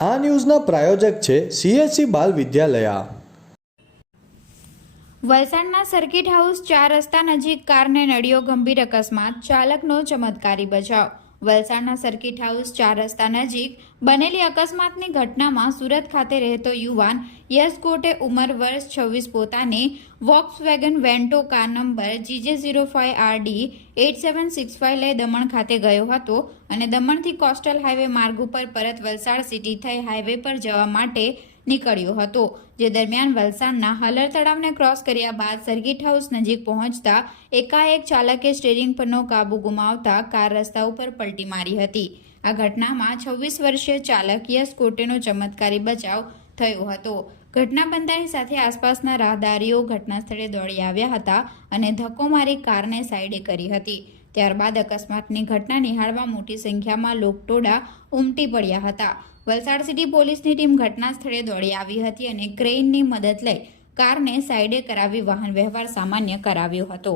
આ ન્યૂઝના પ્રાયોજક છે CSC બાલ વિદ્યાલયા। વલસાડના સર્કિટ હાઉસ 4 રસ્તા નજીક કારને નડ્યો ગંભીર અકસ્માત, ચાલકનો ચમત્કારી બચાવ। વલસાડના સર્કિટ હાઉસ 4 રસ્તા નજીક બનેલી અકસ્માતની ઘટનામાં સુરત ખાતે રહેતો યુવાન યશ ગોટે ઉંમર વર્ષ 26 પોતાને વોક્સવેગન વેન્ટો કાર નંબર GJ05RD 8765 લઈ દમણ ખાતે ગયો હતો અને દમણથી કોસ્ટલ હાઈવે માર્ગ ઉપર પરત વલસાડ સિટી થઈ હાઈવે પર જવા માટે નીકળ્યો હતો, જે દરમિયાન વલસાડના હલર તળાવને ક્રોસ કર્યા બાદ સર્કિટ હાઉસ નજીક પહોંચતા એકાએક ચાલકે સ્ટીયરિંગ પરનો કાબુ ગુમાવતા કાર રસ્તા ઉપર પલટી મારી હતી। આ ઘટનામાં 26 વર્ષીય ચાલક યશ ગોટેનો ચમત્કારી બચાવ થયો હતો। ઘટના બનતાની સાથે આસપાસના રાહદારીઓ ઘટના સ્થળે દોડી આવ્યા હતા અને ધક્કો મારી કારને સાઈડે કરી હતી। ત્યારબાદ અકસ્માતની ઘટના નિહાળવા મોટી સંખ્યામાં લોકટોળા ઉમટી પડ્યા હતા। વલસાડ સિટી પોલીસની ટીમ ઘટના સ્થળે દોડી આવી હતી અને ક્રેઇનની મદદ લઈ કારને સાઈડે કરાવી વાહન વ્યવહાર સામાન્ય કરાવ્યો હતો।